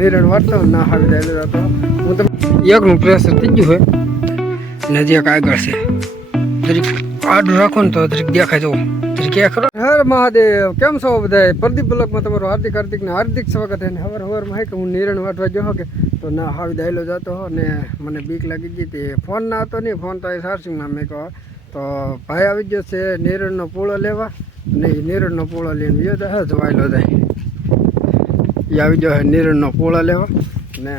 નિરણ વાટતો ના આવી જાય હતો હું તમને એકનું પ્રેશર થઈ ગયું હોય. ને જે આગળ છે. જરીક આડું રાખો ને તો જરીક દેખાય જવું. જરીક ખરો? હર મહાદેવ, કેમ છો બધા પ્રદીપ બ્લોકમાં તમારું હાર્દિક હાર્દિક ને હાર્દિક સ્વાગત છે ને હવાર હવારમાં હે કે હું નિરણ વાટવા જો કે, તો ના હાવી દાયલો જતો હો ને મને બીક લાગી ગઈ તે ફોન ના હતો નહીં ફોન તો એ સારસિંગમાં મેં કહો તો ભાઈ આવી ગયો છે નેરણનો પૂળો લેવા. ને એ નિરણનો પૂળો લઈને વિયો જાય જવાયેલો જાય. એ આવી ગયો છે નિરણનો પૂળો લેવા. ને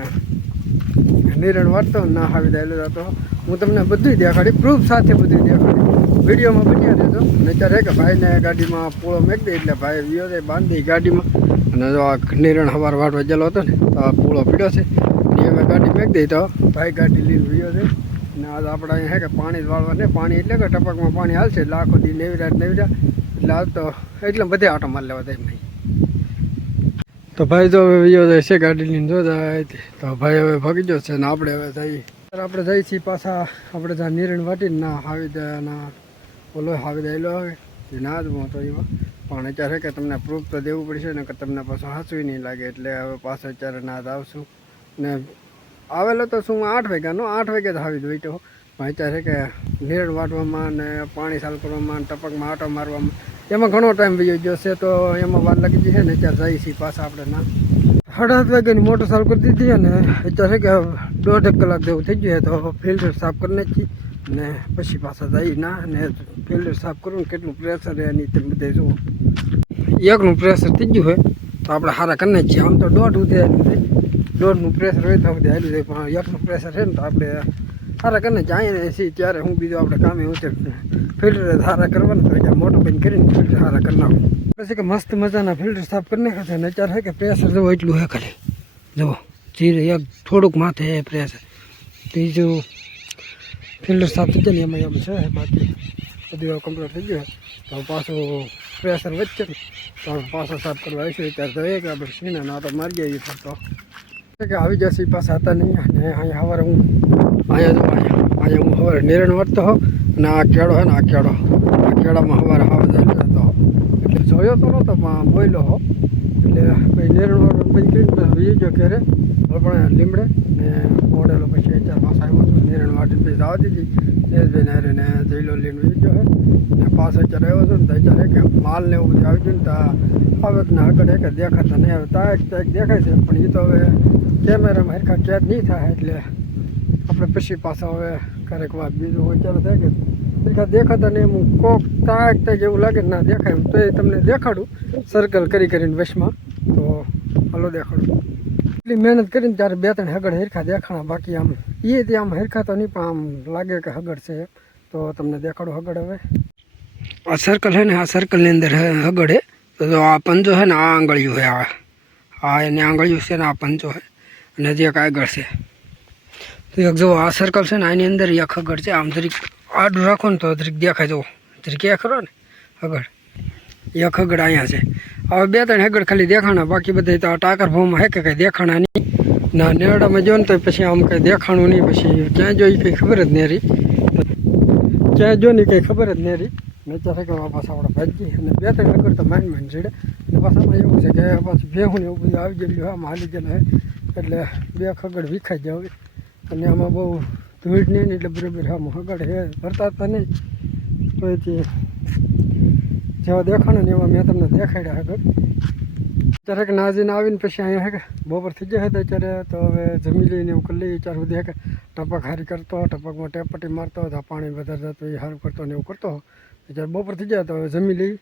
નિરણ વાટતો ના આવી દેલો હતો હું તમને બધું દેખાડી પ્રૂફ સાથે બધું દેખાડી. વિડીયોમાં બન્યા રહેતો નહીતર કે ભાઈને ગાડીમાં પોળો મેક દે, એટલે ભાઈ વિયો દે બાંધી ગાડીમાં. અને જો આ નિરણ હવાર વાટવા ગયેલો હતો ને, તો આ પૂળો પીડ્યો છે. એ ગાડી મેક દઈ તો ભાઈ ગાડી લીધું વિયો છે ને આજ આપણે અહીંયા હે કે પાણી વાળવા ને, પાણી એટલે કે ટપકમાં પાણી હાલશે. એટલે આખો દી રાત નેવી રાત એટલે આજ તો એટલે બધે આટો માર લેવા થાય ભાઈ તો ભાઈ જો હવે વિયો જાય છે ગાડી લઈને જો જાય તો ભાઈ હવે ભાગી છે ને આપણે હવે જઈએ. આપણે જઈએ છીએ પાછા, આપણે જ્યાં નિરણ વાટીને ના હાવી દે ના ઓલો હાવી દેલો હવે એ ના જ મોતો તો એમાં. પણ અત્યારે કે તમને પ્રૂફ તો દેવું પડશે ને કે તમને પાછું હાંસવી નહીં લાગે, એટલે હવે પાછો અત્યારે ના જ આવશું. ને આવેલો તો શું, આઠ વાગ્યાનો? આઠ વાગે જ આવી દોઈટો પણ અત્યારે કે નિરણ વાટવામાં ને પાણી સાલ કરવામાં ટપકમાં આટો મારવામાં એમાં ઘણો ટાઈમ વયો છે તો એમાં વાર લાગી જશે ને અત્યારે જઈએ છીએ પાછા આપણે ના. સાડા વાગ્યાની મોટર સાફ કરી દીધી અને અત્યારે કે દોઢેક કલાક જેવું થઈ ગયું તો ફિલ્ટર સાફ કરી નાખી ને પછી પાછા જઈ ના ને ફિલ્ટર સાફ કરવું કેટલું પ્રેશર એની તમે બધે જુઓ. એકનું પ્રેશર થઈ ગયું હોય તો આપણે સારા કરી નાખીએ. આમ તો દોઢ ઉધે દોઢનું પ્રેશર હોય તો બધે હાલી જાય પણ એકનું પ્રેશર છે ને તો આપણે સારા કરીને જાય ને છીએ ત્યારે હું બીજું આપણે કામે હું ફિલ્ટર સારા કરવાનું એટલે મોટું બંધ કરીને ફિલ્ટર સારા કરી નાખું. પછી કે મસ્ત મજાના ફિલ્ટર સાફ કરી નાખે છે ને અત્યારે છે કે પ્રેશર જવો એટલું હે ખાલી. જવો ધીરે એક થોડુંક માથે હે પ્રેશર. બીજું ફિલ્ટર સાફ થઈ જાય ને એમાં એમ છે, બાકી બધું કમ્પ્લીટ થઈ ગયું. તો પાછું પ્રેશર ને, તો પાછો સાફ કરવા આવીશું. ત્યારે તો એક આપણે સીને ના તો મારી જઈએ તો. કે આવી જશે પાછા હતા નહીં, અને અહીંયા સવારે હું અહીંયા તો અહીંયા અહીંયા હું હવે નિરણ વળતો હો અને આ કેળો હે ને આ કેળો આ કેળામાં હવારે હવા હતો એટલે જોયો તો નહોતો બોલ્યો હો એટલે પછી નિરણ વાળો બંધ કરીને વી ગયો ક્યારે પણ લીમડે ને મોડેલો પછી ચાર પાસ આવ્યો હતો નિરણ વાટીને પછી જવા દીધી. દેશભાઈ નારે ને જઈલો લઈને વીજ હે. ને પાસ અત્યારે આવ્યો હતો ને તો અત્યારે કે માલ ને એવું બધું આવી ગયું ને તો આવે ને આગળ એક દેખાતા નહીં આવે તાક એક દેખાય છે. પણ એ તો હવે કેમેરામાં હરખા કેદ નહીં થાય એટલે આપણે પછી પાછા હવે ક્યારેક વાત બીજું હોય ત્યારે થાય કે દેખા દેખાતા નહીં હું કોક તાક તાક એવું લાગે ના દેખાય એમ, તો એ તમને દેખાડું સર્કલ કરી કરીને વશમાં. તો હલો દેખાડું. એટલી મહેનત કરીને ત્યારે બે ત્રણ હગડ હેરખા દેખાણા બાકી આમ. એ તે આમ હેરખા તો નહીં, પણ આમ લાગે કે હગડ છે તો તમને દેખાડું હગડ હવે. આ સર્કલ છે ને, આ સર્કલની અંદર હગડ હે. તો આ પંજો છે ને, આ આંગળીયું છે આ. આ એની આંગળીયું છે ને, આ પંજો છે અને હજી એક આગળ છે. તો એક જો આ સર્કલ છે ને, આની અંદર એક હગડ છે. આમ જરીક આડું રાખો ને તો જરીક દેખાય. જવો જરીક એ ખરો ને આગળ એક હગડ અહીંયા છે. હવે બે ત્રણ આગળ ખાલી દેખાણા, બાકી બધા તો ટાકર ભાવમાં હે કે કંઈ દેખાણા નહીં. ના નેરડામાં જો ને તો પછી આમ કંઈ દેખાણું નહીં. પછી ક્યાં જોઈ કંઈ ખબર જ નહીં રહી. ક્યાં જો ને કંઈ ખબર જ નહીં રહી. નચર કે વાપસ આપણે ભાજી અને બે ત્રણ આગળ તો માઇન માઇન ચડે અને પાછામાં એવું છે કે પાછું ભેહું ને એવું બધું આવી ગયેલું આમ હાલી ગયેલું હે એટલે બે ખગડ વિખાઈ જાય અને આમાં બહુ ધૂળ નહીં એટલે બરાબર આમ આગળ હે ભરતા હતા નહીં. તો એથી જેવા દેખાણો ને એવા મેં તમને દેખાડ્યા આગળ ત્યારે કે નાજીને આવીને પછી અહીંયા હે બપોર થઈ જાય હતા અત્યારે તો હવે જમી લઈને એવું કરી લઈએ. ત્યાર સુધી ટપક હારી કરતો, ટપકમાં ટેપટી મારતો પાણી વધારે જતો એ સારું કરતો ને એવું કરતો. ત્યારે બપોર થઈ જાય તો હવે જમી લઈ